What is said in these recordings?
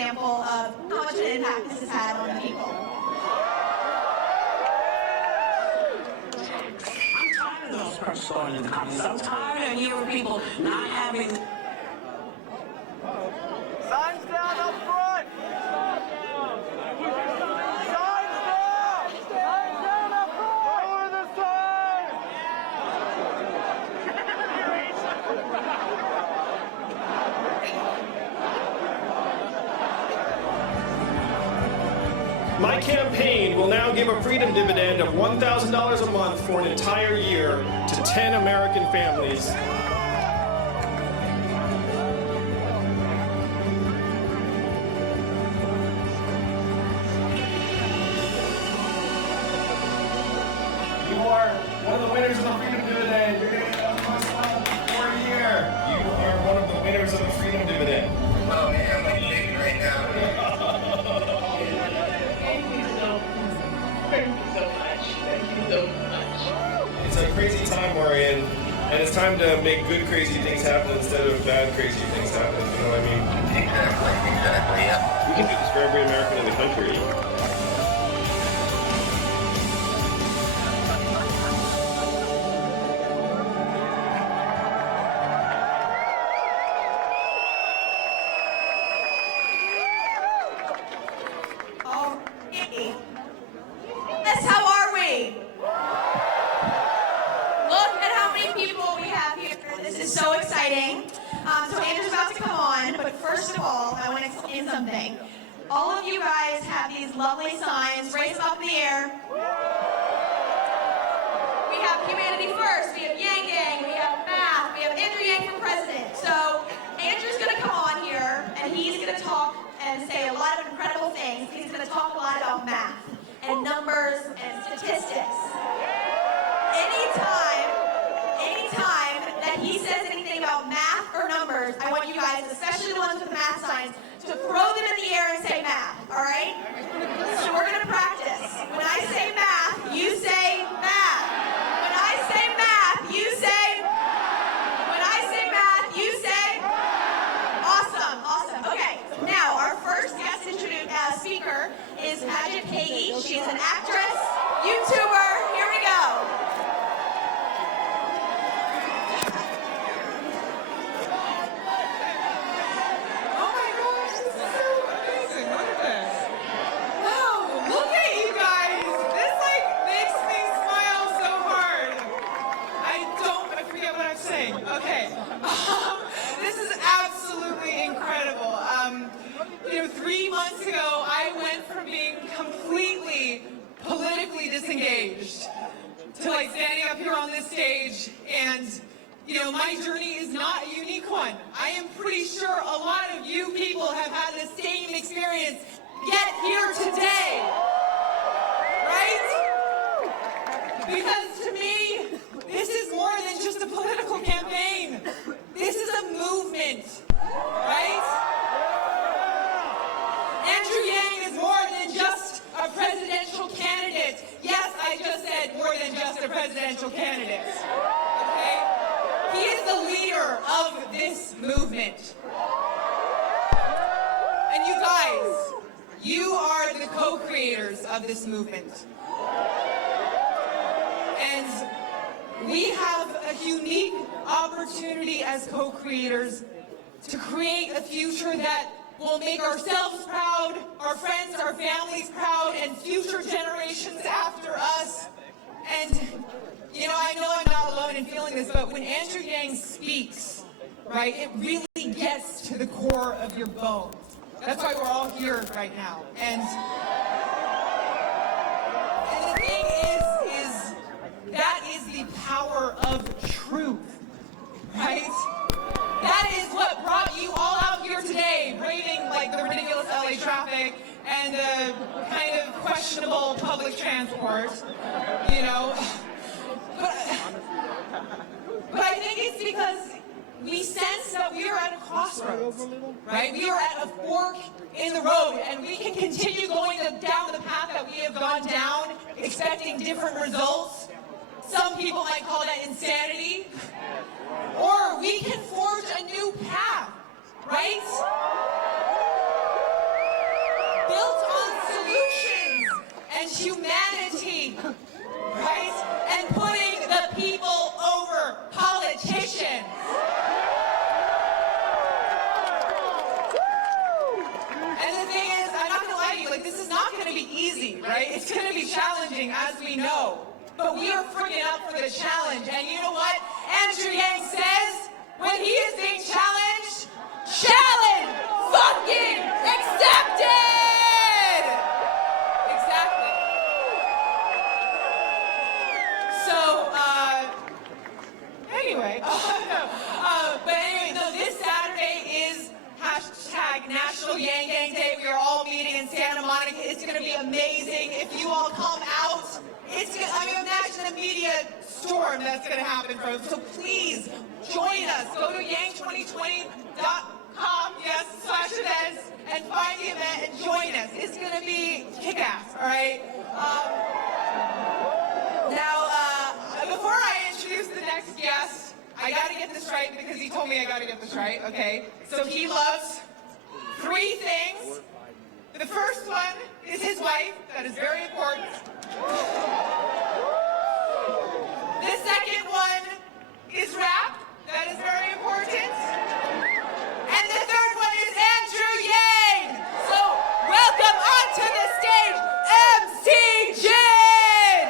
example of how much of an impact this has had on people. I'm tired of those perks going into Congress. I'm tired of hearing people not having... Signs down up front! Signs down! Signs down up front! Lower the sign! My campaign will now give a Freedom Dividend of $1,000 a month for an entire year to 10 American families. You are one of the winners of the Freedom Dividend. You're going to get $1,000 for a year. You are one of the winners of the Freedom Dividend. Oh man, I'm shaking right now. Thank you so much. Thank you so much. It's a crazy time we're in, and it's time to make good crazy things happen instead of bad crazy things happen. You know what I mean? Exactly, yeah. We can do this for every American in the country. Yes, how are we? Look at how many people we have here. This is so exciting. So Andrew's about to come on, but first of all, I want to explain something. All of you guys have these lovely signs. Raise them up in the air. We have Humanity First, we have Yang Gang, we have Math, we have Andrew Yang for president. So Andrew's going to come on here, and he's going to talk and say a lot of incredible things. He's going to talk a lot about math and numbers and statistics. Anytime that he says anything about math or numbers, I want you guys, especially the ones with the math signs, to throw them in the air and say math, all right? So we're going to practice. When I say math, you say math. When I say math, you say... When I say math, you say... Awesome. Okay, now our first guest speaker is Magic Peggy. She's an actress, YouTuber. Here we go. Oh my gosh, this is so amazing. Look at this. Wow, look at you guys. This makes me smile so hard. I forget what I'm saying. Okay. This is absolutely incredible. 3 months ago, I went from being completely politically disengaged to standing up here on this stage, and my journey is not a unique one. I am pretty sure a lot of you people have had the same experience get here today, right? Because to me, this is more than just a political campaign. This is a movement, right? Andrew Yang is more than just a presidential candidate. Yes, I just said more than just a presidential candidate. Okay? He is the leader of this movement. And you guys, you are the co-creators of this movement. And we have a unique opportunity as co-creators to create a future that will make ourselves proud, our friends, our families proud, and future generations after us. And, I know I'm not alone in feeling this, but when Andrew Yang speaks, right, it really gets to the core of your bones. That's why we're all here right now. And the thing is that is the power of truth, right? That is what brought you all out here today, braving the ridiculous LA traffic and the kind of questionable public transport, But I think it's because we sense that we are at a crossroads, right? We are at a fork in the road, and we can continue going down the path that we have gone down, expecting different results. Some people might call that insanity. Or we can forge a new path, right? built on solutions and humanity, right? And putting the people over politicians. And the thing is, I'm not gonna lie to you, like, this is not gonna be easy, right? It's gonna be challenging, as we know. But we are freaking up for the challenge. And you know what Andrew Yang says when he is being challenged? Challenge fucking accepted! Exactly. So, anyway. But anyway, no, this Saturday is hashtag National Yang Gang Day. We are all meeting in Santa Monica. It's going to be amazing. If you all come out, it's gonna, I mean, imagine the media storm that's going to happen for us. So please join us. Go to yang2020.com, yes, /events, and find the event and join us. It's going to be kick-ass, all right? Now, before I introduce the next guest, I got to get this right because he told me I got to get this right, okay? So he loves 3 things. The first one is his wife. That is very important. The second one is rap. That is very important. And the third one is Andrew Yang. So welcome onto the stage, MC Jin.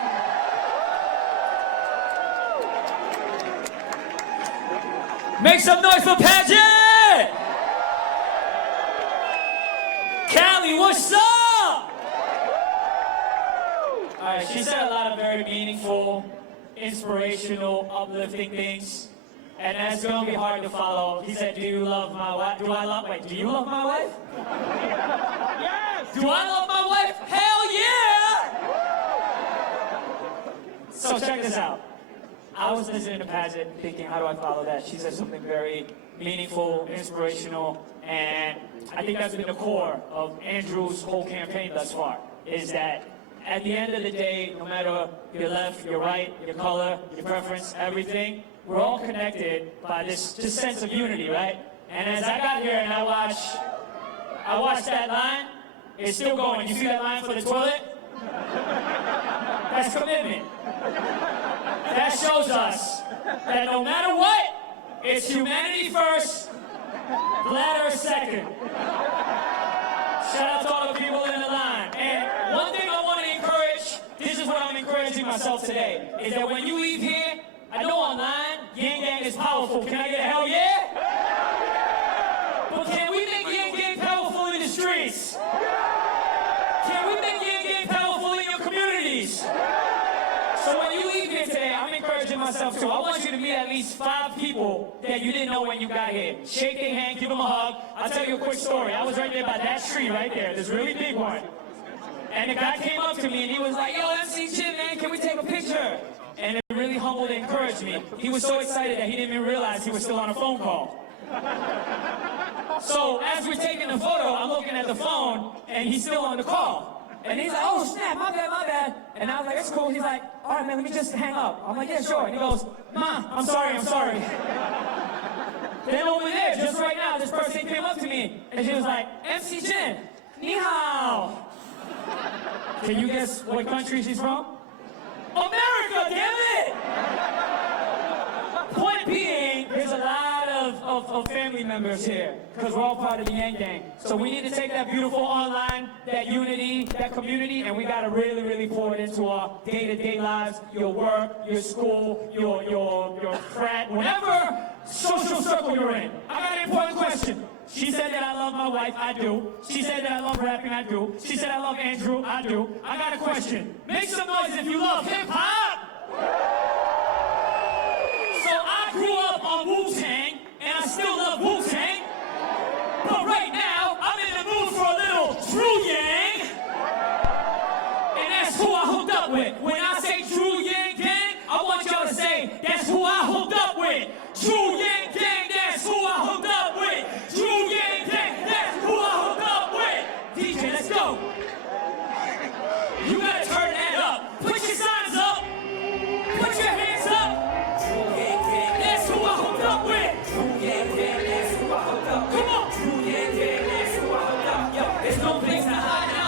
Make some noise for Paget! Callie, what's up? Alright, she said a lot of very meaningful, inspirational, uplifting things. And that's gonna be hard to follow. He said, do you love my wife? Do you love my wife? Yes! Do I love my wife? Hell yeah! So check this out. I was listening to Paget thinking, how do I follow that? She said something very meaningful, inspirational, and I think that's been the core of Andrew's whole campaign thus far, is that at the end of the day, no matter your left, your right, your color, your preference, everything, we're all connected by this sense of unity, right? And as I got here and I watched that line, it's still going. You see that line for the toilet? That's commitment. That shows us that no matter what, it's humanity first, bladder second. Shout out to all the people in the line. And one thing I want to encourage, this is what I'm encouraging myself today, is that when you leave here, I know online, Yang Gang is powerful. Can I get a hell yeah? But can we make Yang Gang powerful in the streets? Can we make Yang Gang powerful in your communities? So when you leave here today, I'm encouraging myself too. I want you to meet at least 5 people that you didn't know when you got here. Shake their hand, give them a hug. I'll tell you a quick story. I was right there by that tree right there, this really big one. And the guy came up to me and he was like, yo, MC Jin, man, can we take a picture? And it really humbled and encouraged me. He was so excited that he didn't even realize he was still on a phone call. So as we're taking the photo, I'm looking at the phone and he's still on the call. And he's like, oh snap, my bad. And I was like, that's cool. He's like, all right, man, let me just hang up. I'm like, yeah, sure. And he goes, Ma, I'm sorry. Then over there, just right now, this person came up to me and she was like, MC Jin, ni hao. Can you guess what country she's from? America, damn it! Point being, there's a lot of family members here, because we're all part of the Yang Gang. So we need to take that beautiful online, that unity, that community, and we got to really, really pour it into our day-to-day lives, your work, your school, your frat, whatever social circle you're in. I got an important question. She said that I love my wife, I do. She said that I love rapping, I do. She said I love Andrew, I do. I got a question. Make some noise if you love hip-hop. So I grew up on Wu-Tang, and I still love Wu-Tang. But right now, I'm in the mood for a little True Yang. And that's who I hooked up with. When I say True Yang Gang, I want y'all to say, that's who I hooked up with. True Yang Gang, that's who I hooked up with. True Yang Gang, that's who I hooked up with. DJ, let's go. You gotta turn that up. Put your signs up. Put your hands up. That's who I hooked up with. Come on. There's no place to hide now.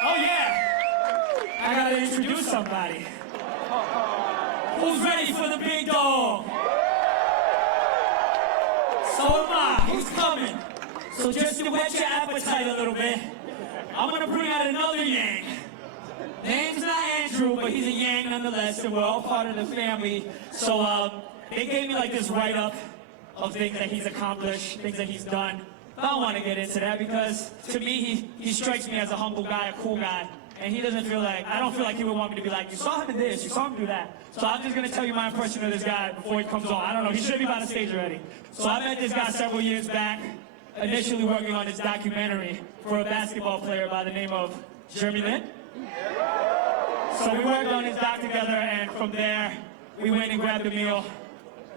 Oh yeah, I gotta introduce somebody. Who's ready for the big dog? So am I. He's coming. So just to whet your appetite a little bit, I'm gonna bring out another Yang. Name's not Andrew, but he's a Yang nonetheless, and we're all part of the family. So they gave me like this write-up of things that he's accomplished, things that he's done. I don't want to get into that because to me, he strikes me as a humble guy, a cool guy. And he doesn't feel like, I don't feel like he would want me to be like, you saw him do this, you saw him do that. So I'm just gonna tell you my impression of this guy before he comes on. I don't know, he should be by the stage already. So I met this guy several years back, initially working on this documentary for a basketball player by the name of Jeremy Lin. So we worked on this doc together, and from there, we went and grabbed a meal.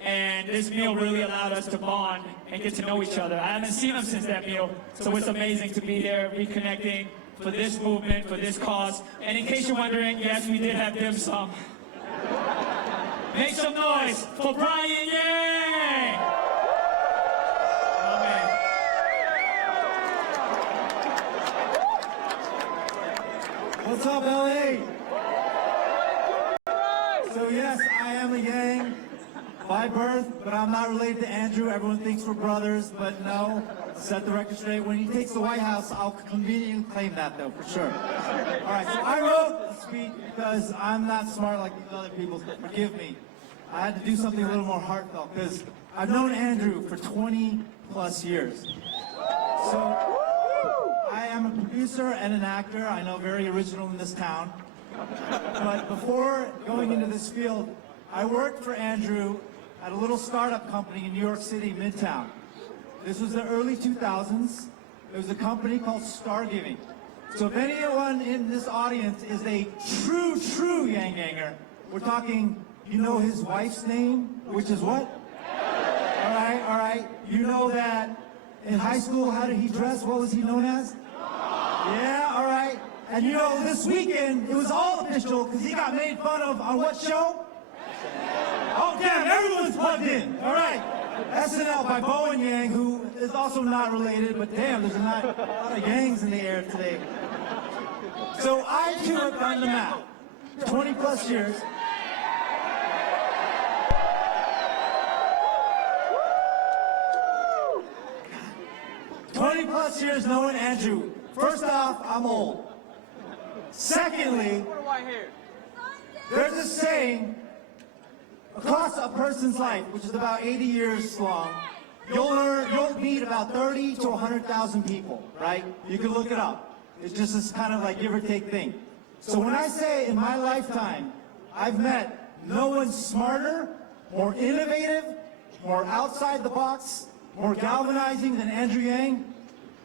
And this meal really allowed us to bond and get to know each other. I haven't seen him since that meal, so it's amazing to be there, reconnecting for this movement, for this cause. And in case you're wondering, yes, we did have dim sum. Make some noise for Brian Yang! Oh, man. What's up, LA? So yes, I am a Yang by birth, but I'm not related to Andrew. Everyone thinks we're brothers, but no. Set the record straight. When he takes the White House, I'll conveniently claim that, though, for sure. All right, so I wrote the speech because I'm not smart like these other people, so forgive me. I had to do something a little more heartfelt because I've known Andrew for 20 plus years. So I am a producer and an actor. I know, very original in this town. But before going into this field, I worked for Andrew at a little startup company in New York City, Midtown. This was the early 2000s. It was a company called Star Giving. So if anyone in this audience is a true Yang Ganger, we're talking, you know his wife's name, which is what? All right. You know that in high school, how did he dress? What was he known as? Yeah, all right. And you know, this weekend, it was all official because he got made fun of on what show? Oh, damn, everyone's plugged in. All right. SNL by Bowen Yang, who is also not related, but damn, there's not a lot of Yangs in the air today. So I, too, have done the math. 20 plus years. knowing Andrew. First off, I'm old. Secondly, there's a saying, across a person's life, which is about 80 years long, you'll meet about 30 to 100,000 people, right? You can look it up. It's just this kind of like give or take thing. So when I say in my lifetime, I've met no one smarter, more innovative, more outside the box, more galvanizing than Andrew Yang,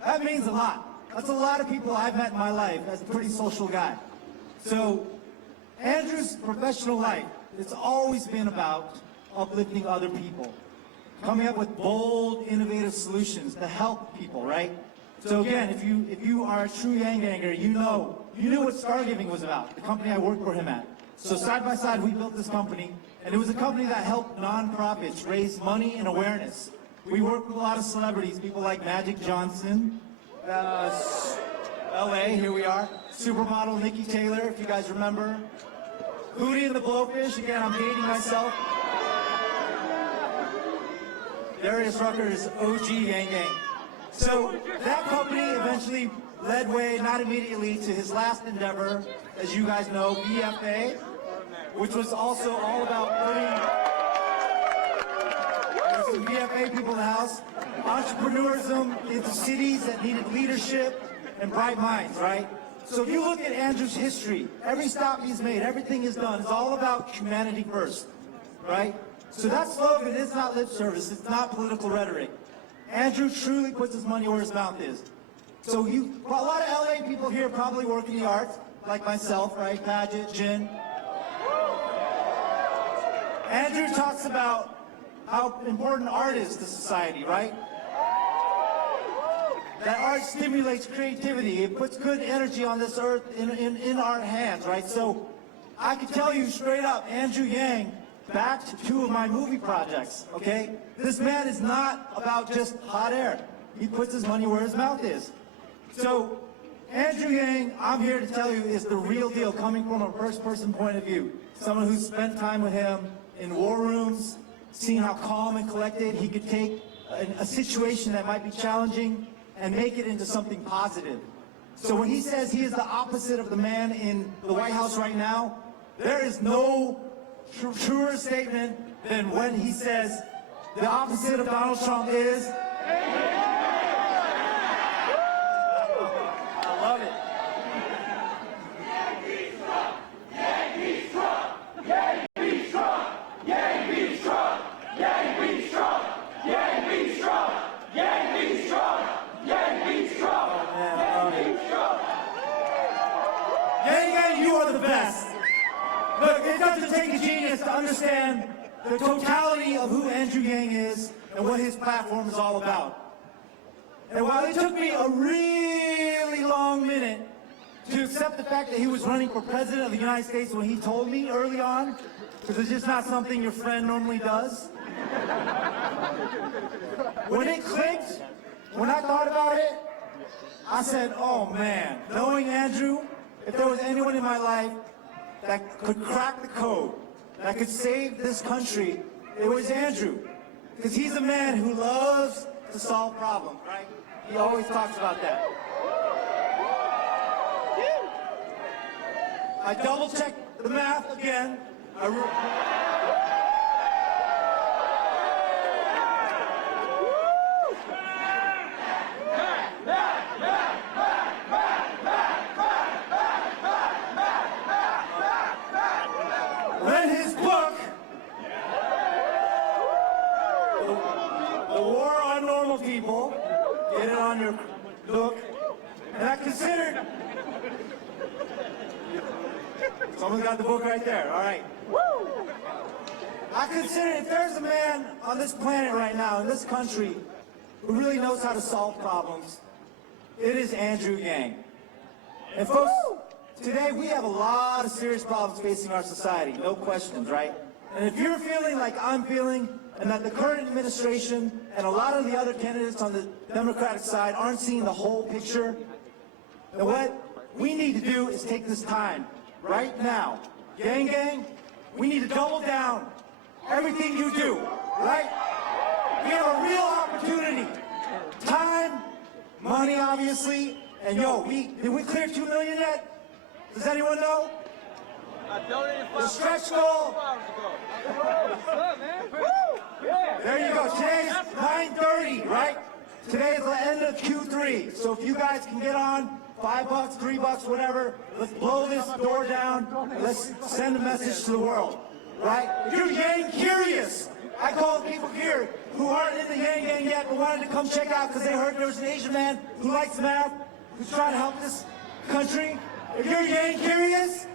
that means a lot. That's a lot of people I've met in my life as a pretty social guy. So Andrew's professional life, it's always been about uplifting other people, coming up with bold, innovative solutions to help people, right? So again, if you are a true Yang Ganger, you knew what Star Giving was about, the company I worked for him at. So side by side, we built this company, and it was a company that helped nonprofits raise money and awareness. We worked with a lot of celebrities, people like Magic Johnson, LA, here we are, supermodel Nikki Taylor, if you guys remember, Hootie and the Blowfish, again, I'm dating myself. Darius Rucker's OG Yang Gang. So that company eventually led way, not immediately, to his last endeavor, as you guys know, BFA, which was also all about putting some BFA people in the house, entrepreneurism into cities that needed leadership and bright minds, right? So if you look at Andrew's history, every stop he's made, everything he's done, is all about humanity first, right? So that slogan is not lip service, it's not political rhetoric. Andrew truly puts his money where his mouth is. So a lot of LA people here probably work in the arts, like myself, right? Paget, Jin. Andrew talks about how important art is to society, right? That art stimulates creativity. It puts good energy on this earth in our hands, right? So I can tell you straight up, Andrew Yang backed 2 of my movie projects, okay? This man is not about just hot air. He puts his money where his mouth is. So Andrew Yang, I'm here to tell you, is the real deal, coming from a first-person point of view. Someone who's spent time with him in war rooms, seeing how calm and collected he could take a situation that might be challenging and make it into something positive. So when he says he is the opposite of the man in the White House right now, there is no truer statement than when he says the opposite of Donald Trump is... I love it. You are the best. Look, it doesn't take a genius to understand the totality of who Andrew Yang is and what his platform is all about. And while it took me a really long minute to accept the fact that he was running for president of the United States when he told me early on, because it's just not something your friend normally does, when it clicked, when I thought about it, I said, oh man, knowing Andrew, if there was anyone in my life that could crack the code, that could save this country, it was Andrew. Because he's a man who loves to solve problems, right? He always talks about that. I double-checked the math again. Read his book, The War on Normal People. Get it on your book. And I considered... Someone's got the book right there. All right. I consider if there's a man on this planet right now, in this country, who really knows how to solve problems, it is Andrew Yang. And folks, today we have a lot of serious problems facing our society, no questions, right? And if you're feeling like I'm feeling, and that the current administration and a lot of the other candidates on the Democratic side aren't seeing the whole picture, then what we need to do is take this time, right now. Gang, we need to double down everything you do, right? We have a real opportunity. Time, money, obviously, and did we clear 2 million yet? Does anyone know? The stretch goal. There you go. Today's 9:30, right? Today is the end of Q3. So if you guys can get on, $5, $3, whatever, let's blow this door down. And let's send a message to the world, right? If you're Yang curious, I call people here who aren't in the Yang Gang yet but wanted to come check out because they heard there was an Asian man who likes math, who's trying to help this country. If you're Yang curious,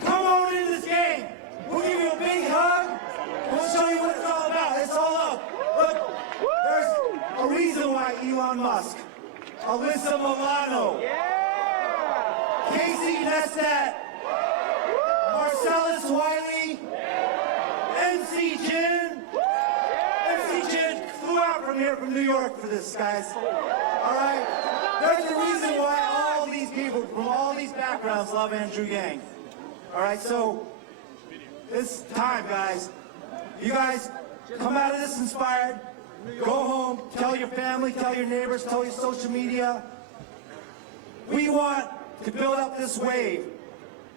come on into this game. We'll give you a big hug. We'll show you what it's all about. It's all up. Look, there's a reason why Elon Musk, Alyssa Milano, Casey Neistat, Marcellus Wiley, MC Jin flew out from here from New York for this, guys. All right? There's a reason why all these people from all these backgrounds love Andrew Yang. All right, so it's time, guys. You guys come out of this inspired. Go home, tell your family, tell your neighbors, tell your social media. We want to build up this wave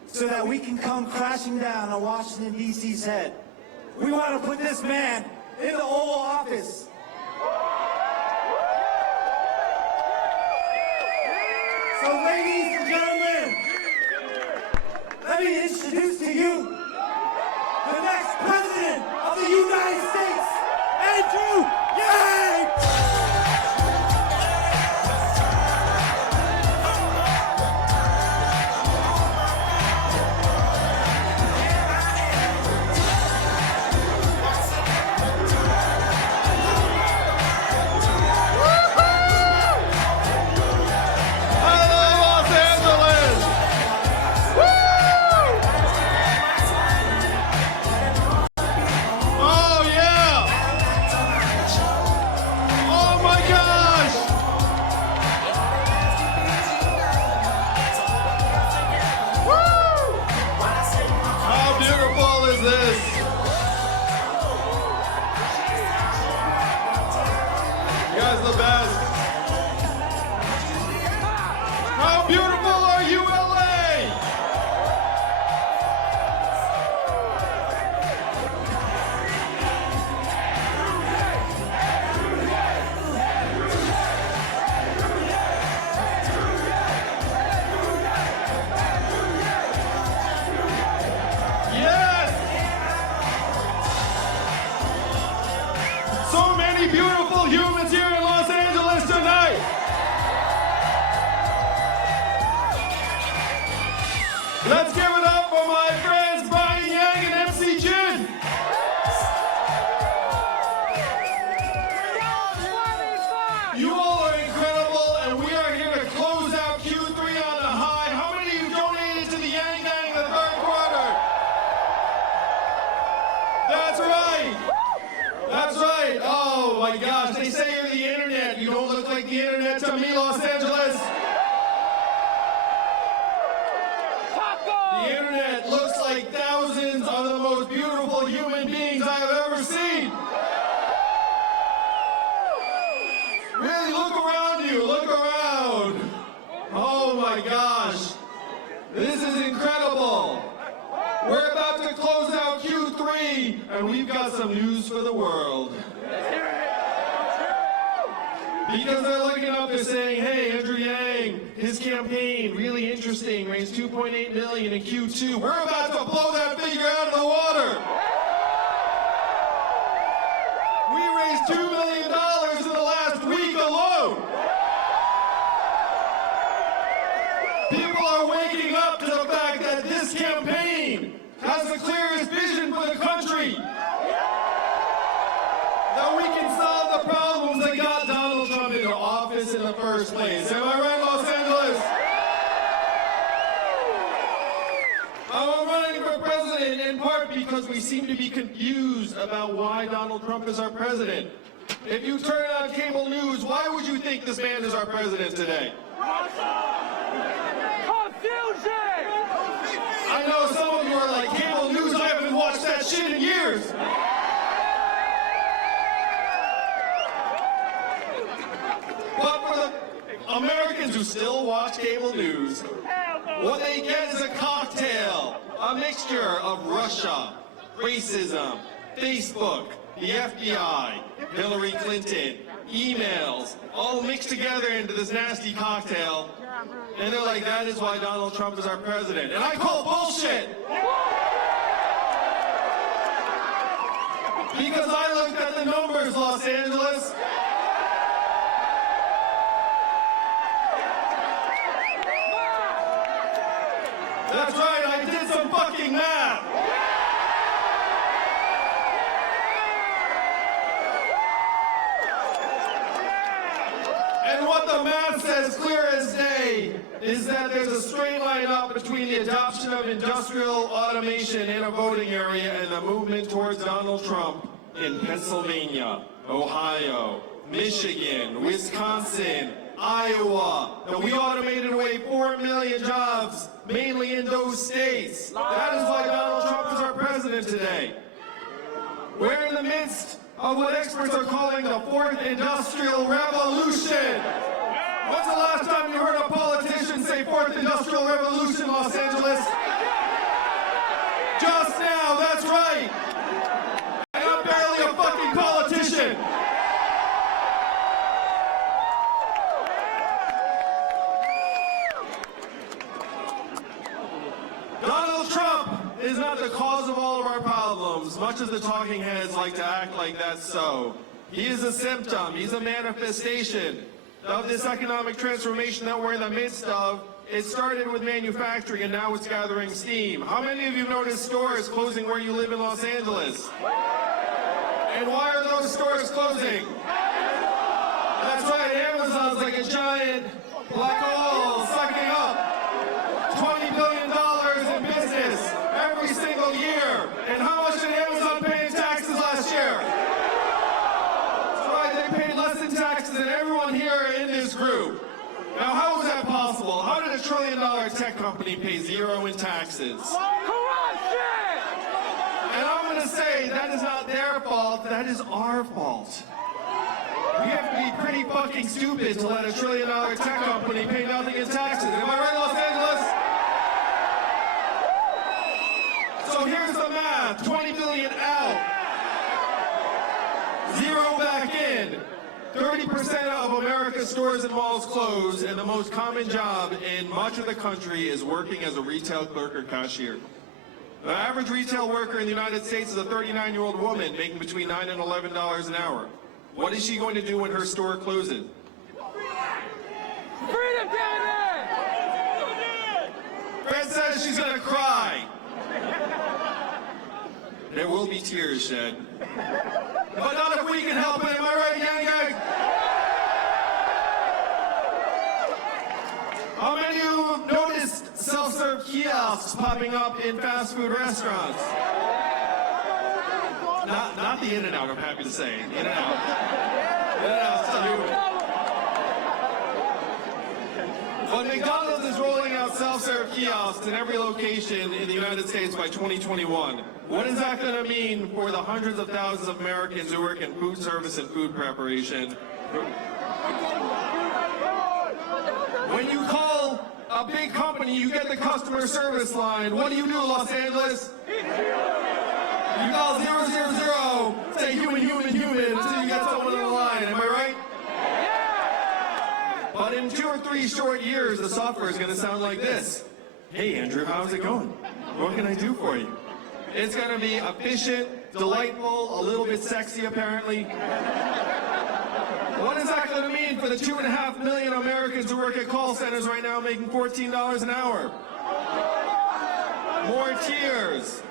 so that we can come crashing down on Washington, D.C.'s head. We want to put this man in the Oval Office. So ladies and gentlemen, let me introduce to you the next president of the United States, Andrew Yang! Los Angeles! Woo! Let's give it up for my friends Brian Yang and MC Jin. You all are incredible, and we are here to close out Q3 on a high. How many of you donated to the Yang Gang in the third quarter? That's right. That's right. Oh my gosh, they say you're the internet. You don't look like the internet to me, Los Angeles. The internet looks like thousands of the most beautiful human beings I have ever seen. Really, look around you, look around. Oh my gosh. This is incredible. We're about to close out Q3, and we've got some news for the world. Because they're looking up, they're saying, hey, Andrew Yang, his campaign, really interesting, raised $2.8 million in Q2. We're about to blow that figure out of the water. We raised $2 million in the last week alone. People are waking up to the fact that this campaign has the clearest vision for the country. That we can solve the problems that got Donald Trump into office in the first place. Am I right, Los Angeles? I'm running for president in part because we seem to be confused about why Donald Trump is our president. If you turn on cable news, why would you think this man is our president today? I know some of you are like, cable news, I haven't watched that shit in years. But for the Americans who still watch cable news, what they get is a cocktail, a mixture of Russia, racism, Facebook, the FBI, Hillary Clinton, emails, all mixed together into this nasty cocktail. And they're like, that is why Donald Trump is our president. And I call bullshit! Because I looked at the numbers, Los Angeles. That's right, I did some fucking math. And what the math says clear as day is that there's a straight line up between the adoption of industrial automation in a voting area and the movement towards Donald Trump in Pennsylvania, Ohio, Michigan, Wisconsin, Iowa. That we automated away 4 million jobs, mainly in those states. That is why Donald Trump is our president today. We're in the midst of what experts are calling the fourth industrial revolution. When's the last time you heard a politician say fourth industrial revolution, Los Angeles? Just now, that's right. And I'm barely a fucking politician. Donald Trump is not the cause of all of our problems, much as the talking heads like to act like that's so. He is a symptom, he's a manifestation of this economic transformation that we're in the midst of. It started with manufacturing and now it's gathering steam. How many of you noticed stores closing where you live in Los Angeles? And why are those stores closing? That's right, Amazon's like a giant black hole sucking up $20 billion in business every single year. And how much did Amazon pay in taxes last year? That's right, they paid less in taxes than everyone here in this group. Now, how is that possible? How did $1 trillion tech company pay zero in taxes? Corruption! And I'm going to say that is not their fault, that is our fault. We have to be pretty fucking stupid to let $1 trillion tech company pay nothing in taxes. Am I right, Los Angeles? So here's the math. 20 billion out. Zero back in. 30% of America's stores and malls closed, and the most common job in much of the country is working as a retail clerk or cashier. The average retail worker in the United States is a 39-year-old woman making between $9 and $11 an hour. What is she going to do when her store closes? Freedom Dividend! Fred says says she's gonna cry. There will be tears shed. But not if we can help it, am I right, gang? How many of you have noticed self-serve kiosks popping up in fast food restaurants? Not the In-N-Out, I'm happy to say. In-N-Out. In-N-Out's new. But McDonald's is rolling out self-serve kiosks in every location in the United States by 2021. What is that going to mean for the hundreds of thousands of Americans who work in food service and food preparation? When you call a big company, you get the customer service line. What do, Los Angeles? You call 000, say human, until you get someone on the line. Am I right? But in 2 or 3 short years, the software is going to sound like this. Hey, Andrew, how's it going? What can I do for you? It's going to be efficient, delightful, a little bit sexy, apparently. What is that going to mean for the 2.5 million Americans who work at call centers right now making $14 an hour? More tears.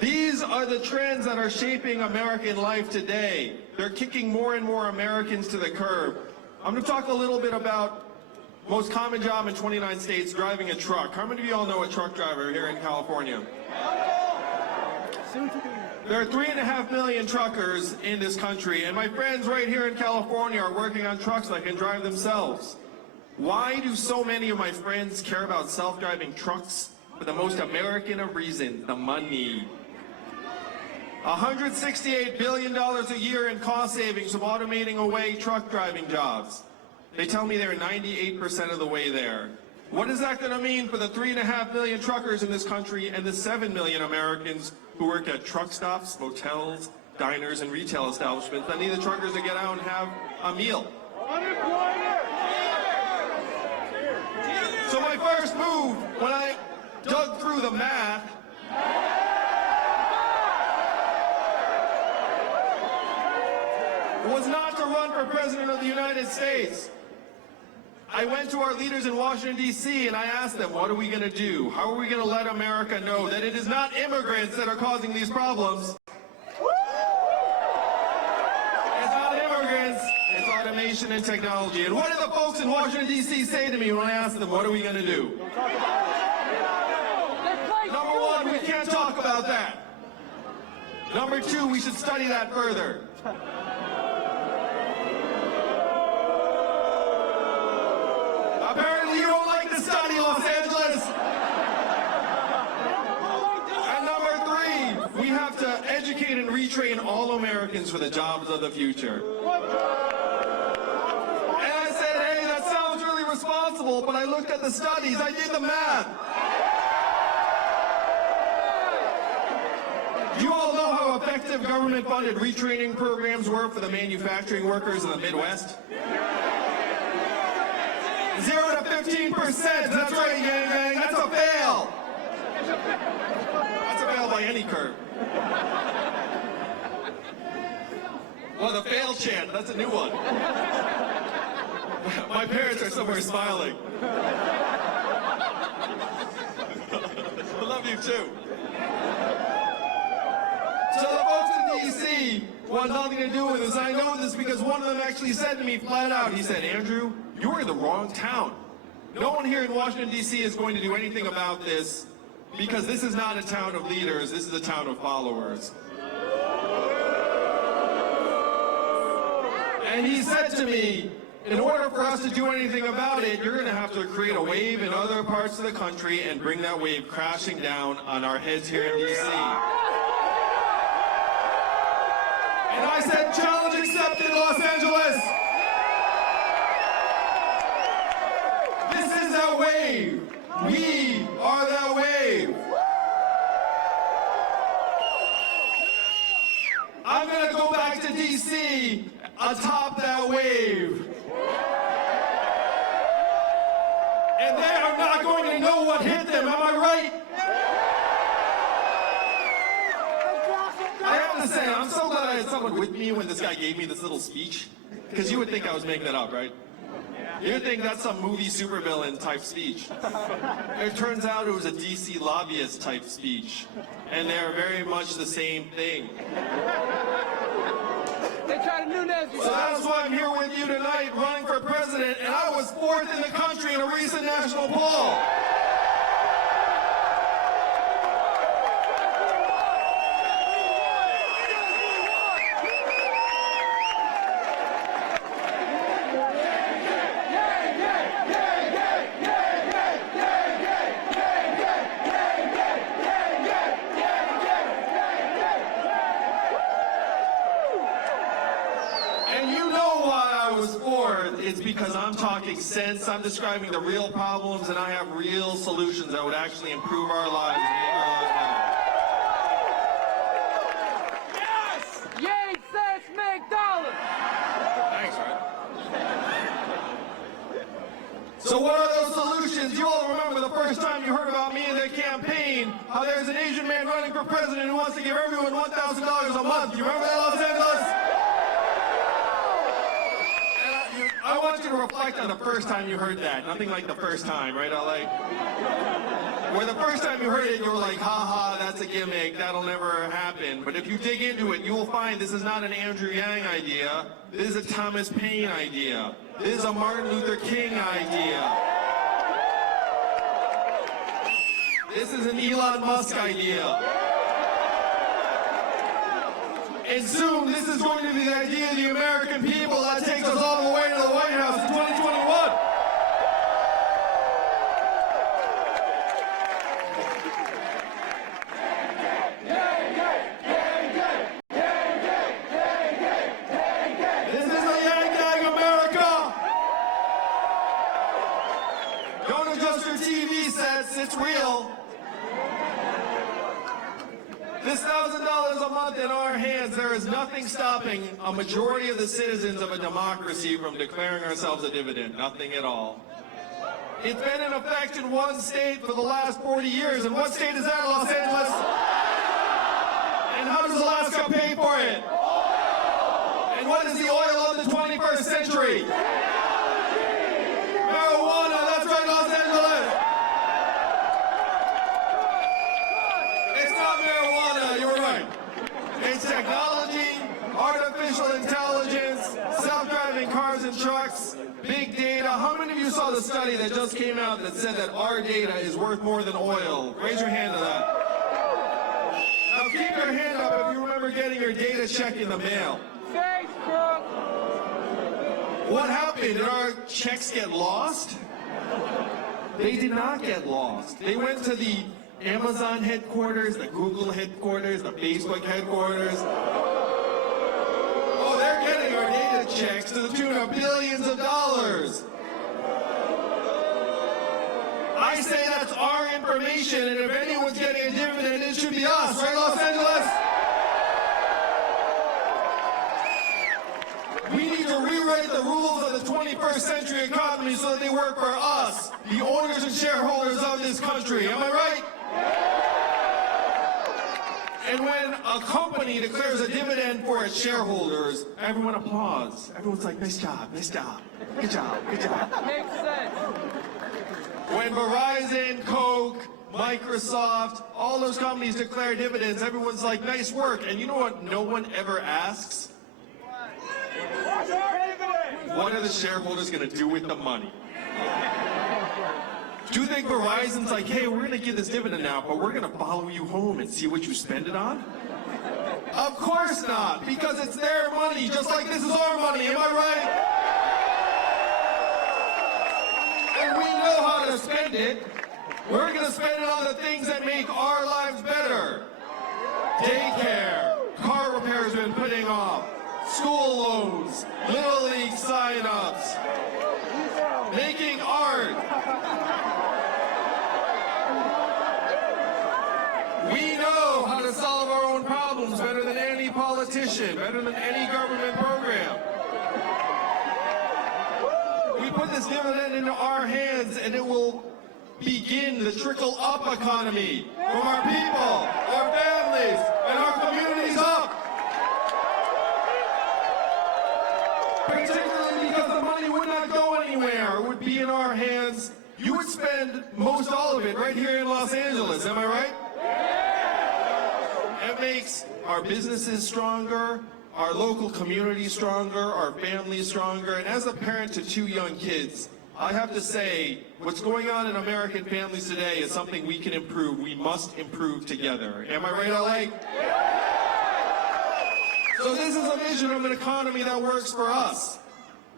These are the trends that are shaping American life today. They're kicking more and more Americans to the curb. I'm going to talk a little bit about most common job in 29 states, driving a truck. How many of you all know a truck driver here in California? There are 3.5 million truckers in this country, and my friends right here in California are working on trucks that can drive themselves. Why do so many of my friends care about self-driving trucks? For the most American of reasons, the money. $168 billion a year in cost savings from automating away truck driving jobs. They tell me they're 98% of the way there. What is that going to mean for the 3.5 million truckers in this country and the 7 million Americans who work at truck stops, motels, diners, and retail establishments that need the truckers to get out and have a meal? So my first move, when I dug through the math, was not to run for President of the United States. I went to our leaders in Washington, D.C., and I asked them, what are we going to do? How are we going to let America know that it is not immigrants that are causing these problems? It's not immigrants, it's automation and technology. And what did the folks in Washington, D.C. say to me when I asked them, what are we going to do? Number one, we can't talk about that. Number two, we should study that further. Apparently you don't like to study, Los Angeles. And number three, we have to educate and retrain all Americans for the jobs of the future. And I said, hey, that sounds really responsible, but I looked at the studies, I did the math. You all know how effective government-funded retraining programs were for the manufacturing workers in the Midwest? 0 to 15%. That's right, gang. That's a fail. That's a fail by any curve. Well, the fail chant, that's a new one. My parents are somewhere smiling. I love you too. So the folks in D.C. want nothing to do with this. I know this because one of them actually said to me flat out, he said, Andrew, you're in the wrong town. No one here in Washington, D.C. is going to do anything about this because this is not a town of leaders, this is a town of followers. And he said to me, in order for us to do anything about it, you're going to have to create a wave in other parts of the country and bring that wave crashing down on our heads here in D.C. And I said, challenge accepted, Los Angeles. This is our wave. We are that wave. I'm going to go back to D.C. atop that wave. And they are not going to know what hit them, am I right? I have to say, I'm so glad I had someone with me when this guy gave me this little speech. Because you would think I was making that up, right? You think that's some movie supervillain type speech. It turns out it was a DC lobbyist type speech. And they're very much the same thing. They try to do that. So that's why I'm here with you tonight running for president, and I was 4th in the country in a recent national poll. It's because I'm talking sense, I'm describing the real problems, and I have real solutions that would actually improve our lives and make our lives better. Yes! Yay, sex, make dollars! Thanks, right? So what are those solutions? You all remember the first time you heard about me in the campaign, how there's an Asian man running for president who wants to give everyone $1,000 a month. You remember that, Los Angeles? I want you to reflect on the first time you heard that. Nothing like the first time, right, LA? Where the first time you heard it, you were like, ha ha, that's a gimmick, that'll never happen. But if you dig into it, you will find this is not an Andrew Yang idea. This is a Thomas Paine idea. This is a Martin Luther King idea. This is an Elon Musk idea. And soon, this is going to be the idea of the American people that takes us all the way to the White House in 2021. This is a Yang Gang America. Don't adjust your TV sets, it's real. This $1,000 a month in our hands, there is nothing stopping a majority of the citizens of a democracy from declaring ourselves a dividend. Nothing at all. It's been in effect in one state for the last 40 years. And what state is that, Los Angeles? And how does Alaska pay for it? And what is the oil of the 21st century? Marijuana, that's right, Los Angeles. You're right. It's technology, artificial intelligence, self-driving cars and trucks, big data. How many of you saw the study that just came out that said that our data is worth more than oil? Raise your hand to that. Now keep your hand up if you remember getting your data check in the mail. Facebook! What happened? Did our checks get lost? They did not get lost. They went to the Amazon headquarters, the Google headquarters, the Facebook headquarters. Oh, they're getting our data checks to the tune of billions of dollars. I say that's our information, and if anyone's getting a dividend, it should be us, right, Los Angeles? We need to rewrite the rules of the 21st century economy so that they work for us, the owners and shareholders of this country. Am I right? And when a company declares a dividend for its shareholders, everyone applauds. Everyone's like, nice job, good job, good job. Makes sense. When Verizon, Coke, Microsoft, all those companies declare dividends, everyone's like, nice work. And you know what no one ever asks? What are the shareholders going to do with the money? Do you think Verizon's like, hey, we're going to give this dividend now, but we're going to follow you home and see what you spend it on? Of course not, because it's their money, just like this is our money, am I right? And we know how to spend it. We're going to spend it on the things that make our lives better. Daycare, car repairs we've been putting off, school loans, Little League sign-ups, making art. We know how to solve our own problems better than any politician, better than any government program. We put this dividend into our hands and it will begin the trickle-up economy from our people, our families, and our communities up. Particularly because the money would not not go anywhere. It would be in our hands. You would spend most all of it right here in Los Angeles, am I right? It makes our businesses stronger, our local community stronger, our families stronger, and as a parent to 2 young kids, I have to say, what's going on in American families today is something we can improve. We must improve together. Am I right, LA? So this is a vision of an economy that works for us.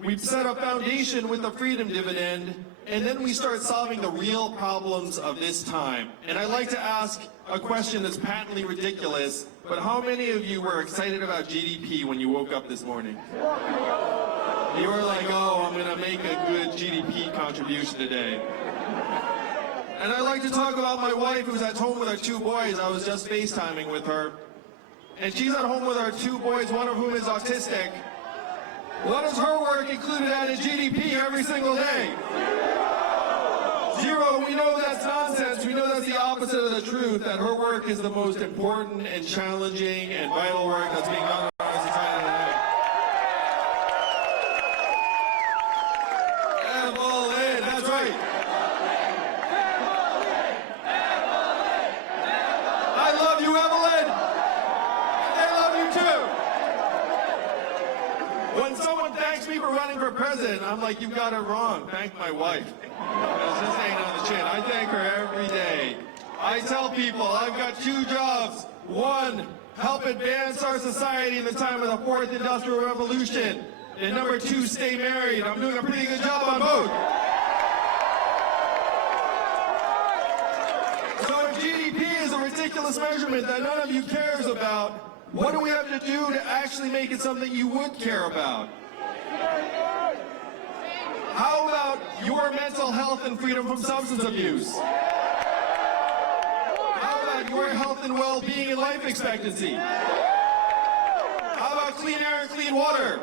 We've set a foundation with the Freedom Dividend, and then we start solving the real problems of this time. And I'd like to ask a question that's patently ridiculous, but how many of you were excited about GDP when you woke up this morning? You were like, oh, I'm going to make a good GDP contribution today. And I'd like to talk about my wife who's at home with her 2 boys. I was just FaceTiming with her. And she's at home with her 2 boys, one of whom is autistic. What is her work included at in GDP every single day? 0. We know that's nonsense. We know that's the opposite of the truth, that her work is the most important and challenging and vital work that's being done in our society today. Evelyn, that's right. I love you, Evelyn. And they love you too. When someone thanks me for running for president, I'm like, you got it wrong. Thank my wife. It's just hanging on the chin. I thank her every day. I tell people I've got 2 jobs. 1, help advance our society in the time of the 4th Industrial Revolution. And number 2, stay married. I'm doing a pretty good job on both. So if GDP is a ridiculous measurement that none of you cares about, what do we have to do to actually make it something you would care about? How about your mental health and freedom from substance abuse? How about your health and well-being and life expectancy? How about clean air and clean water?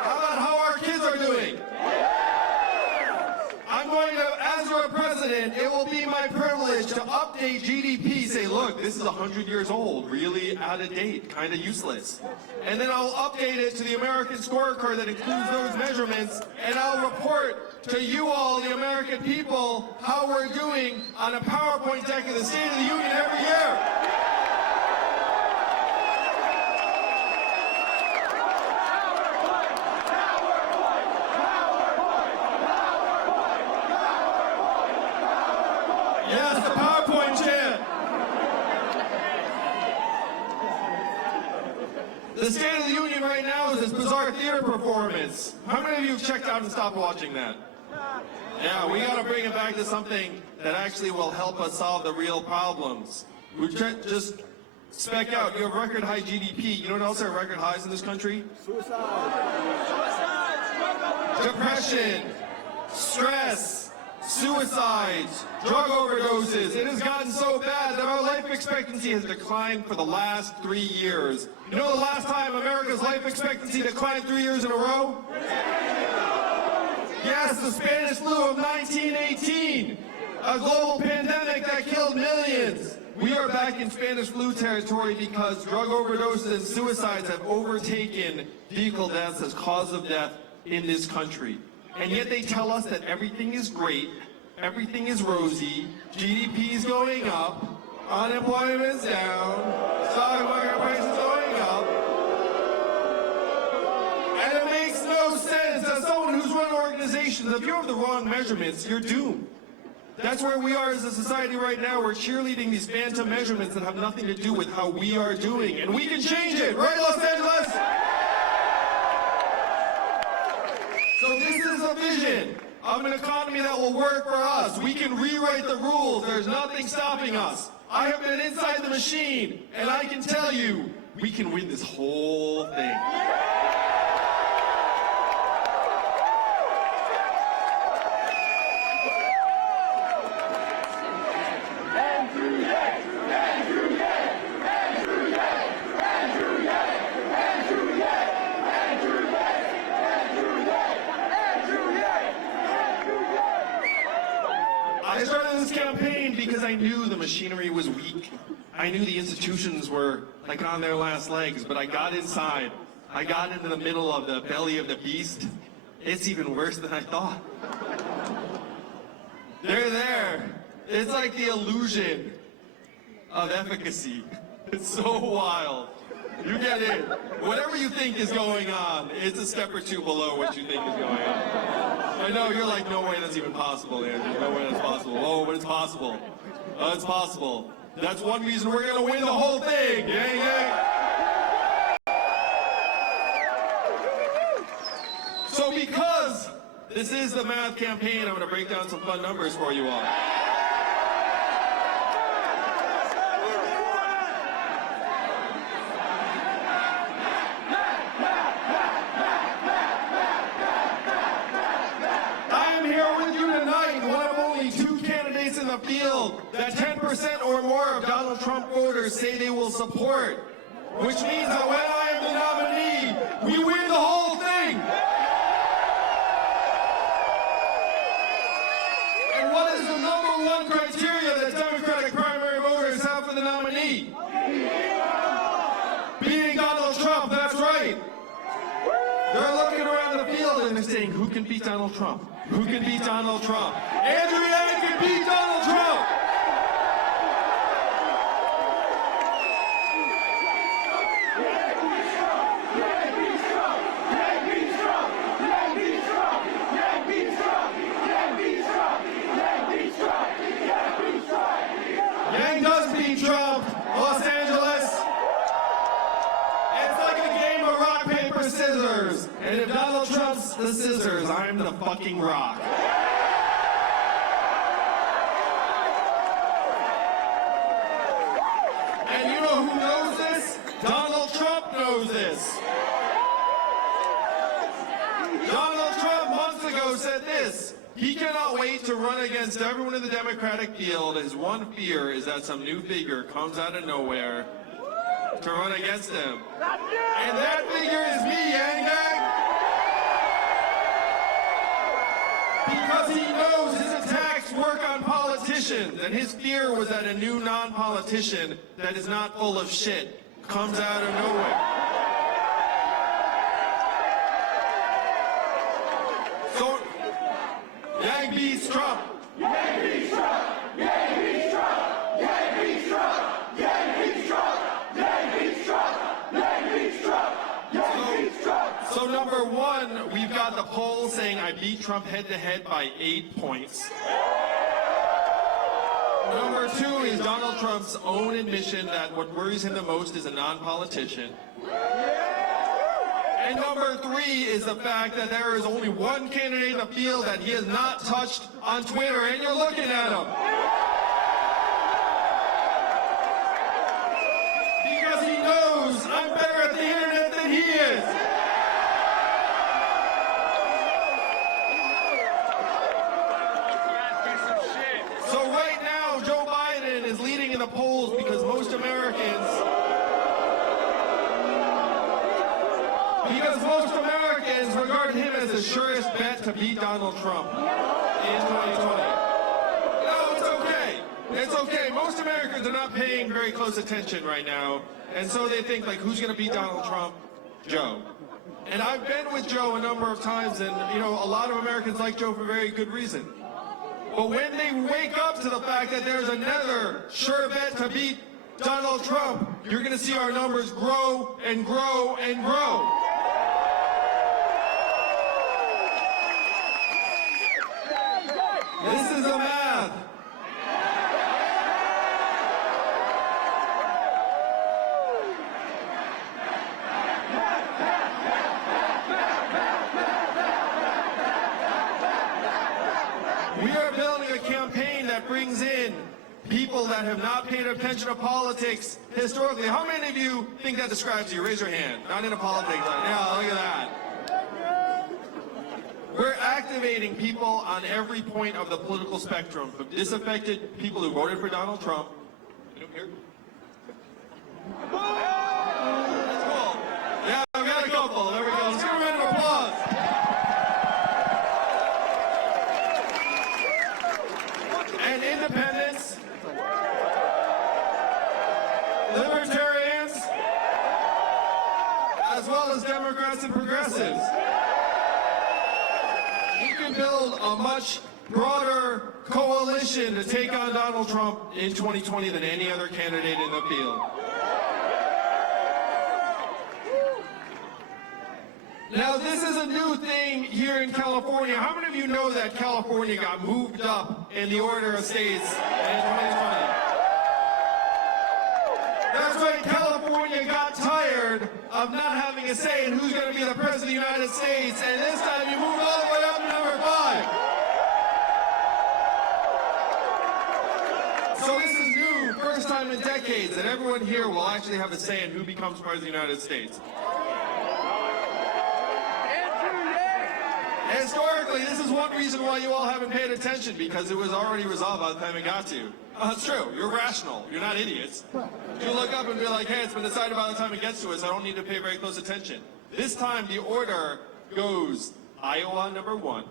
How about how our kids are doing? I'm going to, as your president, it will be my privilege to update GDP, say, look, this is 100 years old, really out of date, kind of useless. And then I'll update it to the American scorecard that includes those measurements, and I'll report to you all, the American people, how we're doing on a PowerPoint deck of the State of the Union every year. Yes, the PowerPoint chant. The State of the Union right now is this bizarre theater performance. How many of you have checked out and stopped watching that? Yeah, we got to bring it back to something that actually will help us solve the real problems. We just spec out. You have record high GDP. You know what else are record highs in this country? Depression, stress, suicides, drug overdoses. It has gotten so bad that our life expectancy has declined for the last 3 years. You know the last time America's life expectancy declined 3 years in a row? Yes, the Spanish flu of 1918, a global pandemic that killed millions. We are back in Spanish flu territory because drug overdoses and suicides have overtaken vehicle deaths as cause of death in this country. And yet they tell us that everything is great, everything is rosy, GDP is going up, unemployment is down, stock market prices going up. And it makes no sense. As someone who's run organizations, if you have the wrong measurements, you're doomed. That's where we are as a society right now. We're cheerleading these phantom measurements that have nothing to do with how we are doing. And we can change it, right, Los Angeles? So this is a vision of an economy that will work for us. We can rewrite the rules. There's nothing stopping us. I have been inside the machine, and I can tell you, we can win this whole thing. I started this campaign because I knew the machinery was weak. I knew the institutions were like on their last legs, but I got inside. I got into the middle of the belly of the beast, It's even worse than I thought. They're there. It's like the illusion of efficacy. It's so wild. You get in. Whatever you think is going on, it's a step or two below what you think is going on. I know, you're like, no way that's even possible, Andrew. No way that's possible. Oh, but it's possible. Oh, it's possible. That's one reason we're going to win the whole thing. Yeah, yeah. So because this is the math campaign, I'm going to break down some fun numbers for you all. I am here with you tonight, one of only two candidates in the field that 10% or more of Donald Trump voters say they will support, which means that when I am the nominee, we win the whole thing. And what is the number one criteria that Democratic primary voters have for the nominee? Being Donald Trump, that's right. They're looking around the field and they're saying, who can beat Donald Trump? Who can beat Donald Trump? Andrew Yang can beat Donald Trump! Yang does beat Trump, Los Angeles. It's like a game of rock, paper, scissors. And if Donald Trump's the scissors, I'm the fucking rock. And you know who knows this? Donald Trump knows this. Donald Trump months ago said this. He cannot wait to run against everyone in the Democratic field. His one fear is that some new figure comes out of nowhere to run against him. And that figure is me, Yang Yang. Because he knows his attacks work on politicians, and his fear was that a new non-politician that is not full of shit comes out of nowhere. So, Yang beats Trump. Yang beats Trump. Yang beats Trump. Yang beats Trump. Yang beats Trump. Yang beats Trump. Yang beats Trump. Yang beats Trump. So number one, we've got the poll saying I beat Trump head-to-head by 8 points. Number two is Donald Trump's own admission that what worries him the most is a non-politician. And number three is the fact that there is only one candidate in the field that he has not touched on Twitter, and you're looking at him. Because he knows I'm better at the internet than he is. So right now, Joe Biden is leading in the polls because most Americans regard him as the surest bet to beat Donald Trump in 2020. No, it's okay. It's okay. Most Americans are not paying very close attention right now. And so they think, like, who's going to beat Donald Trump? Joe. And I've been with Joe a number of times, and, you know, a lot of Americans like Joe for very good reason. But when they wake up to the fact that there's another sure bet to beat Donald Trump, you're going to see our numbers grow and grow and grow. This is the math. We are building a campaign that brings in people that have not paid attention to politics historically. How many of you think that describes you? Raise your hand. Not into politics. Yeah, look at that. We're activating people on every point of the political spectrum, from disaffected people who voted for Donald Trump. Here. That's cool. Yeah, we got a couple. There we go. Let's give them a round of applause. And independents, libertarians, as well as Democrats and progressives. we build a much broader coalition to take on Donald Trump in 2020 than any other candidate in the field. Now, this is a new thing here in California. How many of you know that California got moved up in the order of states in 2020? That's right, California got tired of not having a say in who's going to be the president of the United States, and this time you moved all the way up to number 5. So this is new, first time in decades that everyone here will actually have a say in who becomes president of the United States. Historically, this is one reason why you all haven't paid attention, because it was already resolved by the time it got to you. It's true. You're rational. You're not idiots. You look up and be like, hey, it's been decided by the time it gets to us. I don't need to pay very close attention. This time, the order goes Iowa number 1,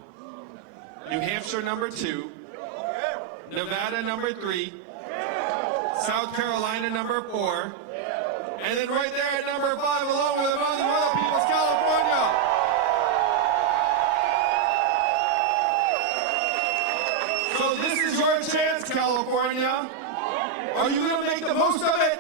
New Hampshire number 2, Nevada number 3, South Carolina number 4, and then right there at number 5, along with other people's California. So this is your chance, California. Are you going to make the most of it?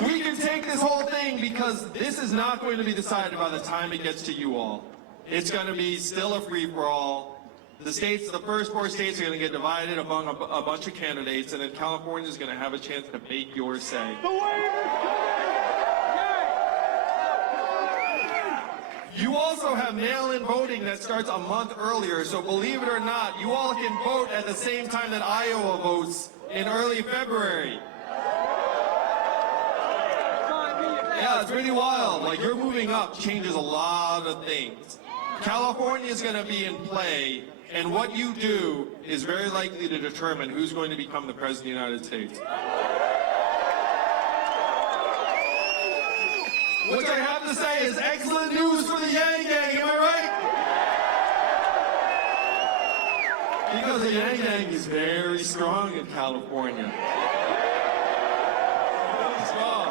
We can take this whole thing, because this is not going to be decided by the time it gets to you all. It's going to be still a free-for-all. The states, the first 4 states are going to get divided among a bunch of candidates, and then California is going to have a chance to make your say. You also have mail-in voting that starts a month earlier, so believe it or not, you all can vote at the same time that Iowa votes in early February. Yeah, it's pretty wild. Like, you're moving up changes a lot of things. California is going to be in play, and what you do is very likely to determine who's going to become the president of the United States. Which I have to say is excellent news for the Yang Gang, am I right? Because the Yang Gang is very strong in California. Strong.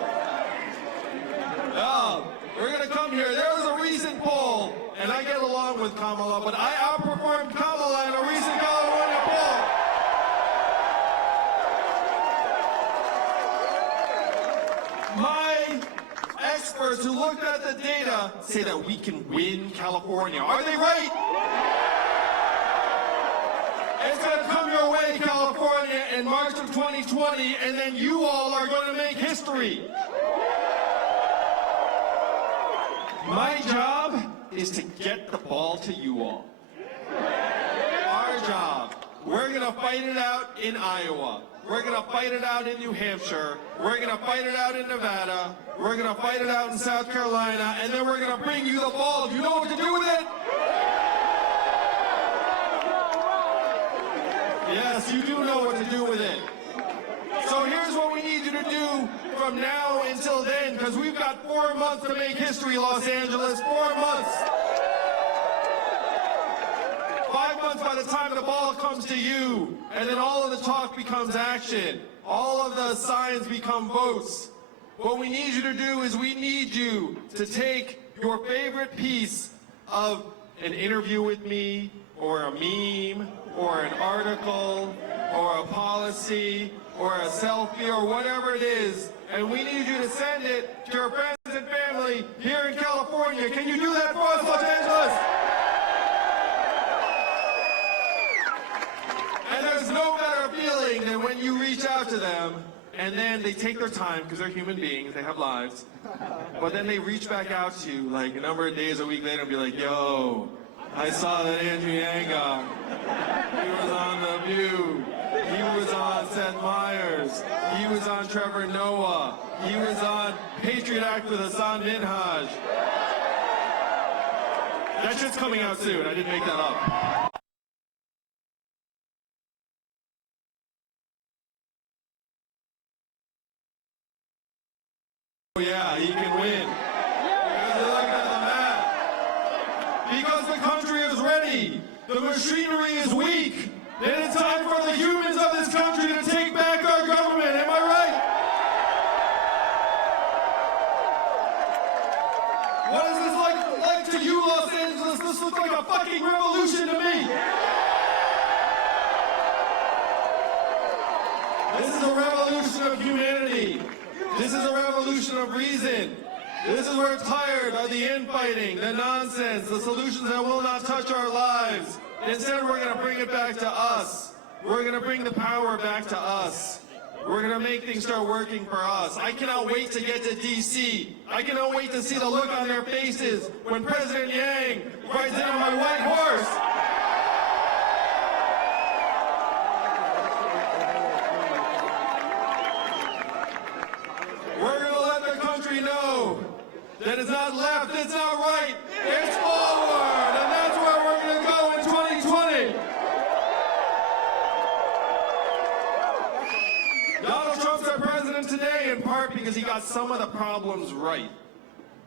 We're going to come here. There was a recent poll, and I get along with Kamala, but I outperformed Kamala in a recent California poll. My experts who looked at the data say that we can win California. Are they right? It's going to come your way, California, in March of 2020, and then you all are going to make history. My job is to get the ball to you all. Our job. We're going to fight it out in Iowa. We're going to fight it out in New Hampshire. We're going to fight it out in Nevada. We're going to fight it out in South Carolina. And then we're going to bring you the ball. Do you know what to do with it? Yes, you do know what to do with it. So here's what we need you to do from now until then, because we've got 4 months to make history, Los Angeles. 4 months. 5 months by the time the ball comes to you, and then all of the talk becomes action. All of the signs become votes. What we need you to do is we need you to take your favorite piece of an interview with me, or a meme, or an article, or a policy, or a selfie, or whatever it is, and we need you to send it to your friends and family here in California. Can you do that for us, Los Angeles? And there's no better feeling than when you reach out to them, and then they take their time, because they're human beings, they have lives, but then they reach back out to you like a number of days, a week later, and be like, yo, I saw that Andrew Yang guy. He was on The View. He was on Seth Meyers. He was on Trevor Noah. He was on Patriot Act with Hassan Minhaj. That shit's coming out soon. I didn't make that up. Oh yeah, he can win. Because you're looking at the map. Because the country is ready. The machinery is weak. And it's time for the humans of this country to take back our government. Am I right? What is this like to you, Los Angeles? This looks like a fucking revolution to me. This is a revolution of humanity. This is a revolution of reason. This is where we're tired of the infighting, the nonsense, the solutions that will not touch our lives. Instead, we're going to bring it back to us. We're going to bring the power back to us. We're going to make things start working for us. I cannot wait to get to D.C. I cannot wait to see the look on their faces when President Yang rides in on my white horse. We're going to let the country know that it's not left, it's not right, it's forward, and that's where we're going to go in 2020. Donald Trump's our president today in part because he got some of the problems right.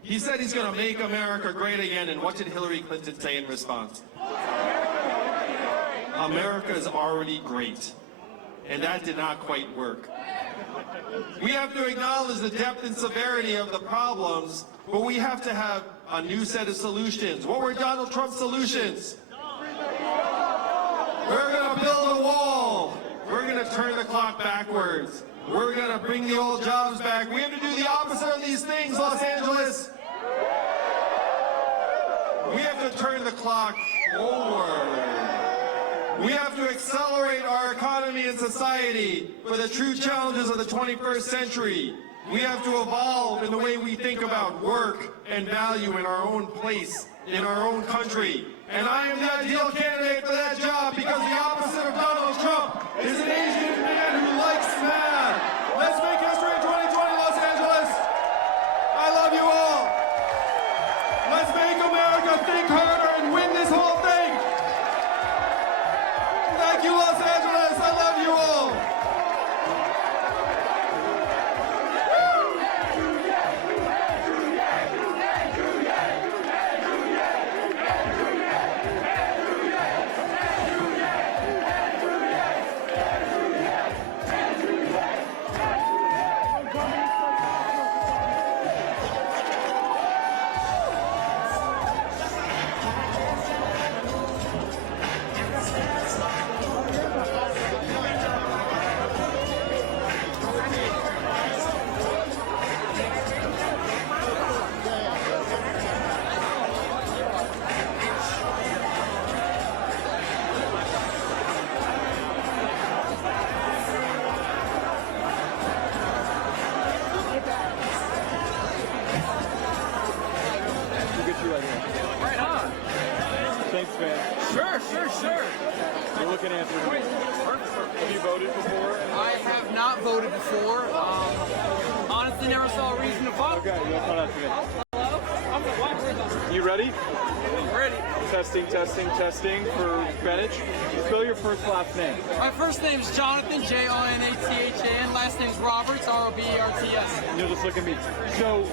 He said he's going to make America great again, and what did Hillary Clinton say in response? America is already great, and that did not quite work. We have to acknowledge the depth and severity of the problems, but we have to have a new set of solutions. What were Donald Trump's solutions? We're going to build a wall. We're going to turn the clock backwards. We're going to bring the old jobs back. We have to do the opposite of these things, Los Angeles. We have to turn the clock forward. We have to accelerate our economy and society for the true challenges of the 21st century. We have to evolve in the way we think about work and value in our own place, in our own country. And I am the ideal candidate for that job because the opposite of Donald Trump is an Asian man who likes math. Let's make history in 2020, Los Angeles. I love you all. Let's make America think harder and win this whole thing. Thank you, Los Angeles. I love you all. Right on. Thanks, man. Sure. You're looking at it. Have you voted before? I have not voted before. Honestly, never saw a reason to vote. Okay, you'll call out to me. Hello? I'm the white. You ready? Ready. Testing for Greenwich. Spell your first last name. My first name is Jonathan, Jonathan. Last name is Roberts, Roberts. You'll just look at me. So.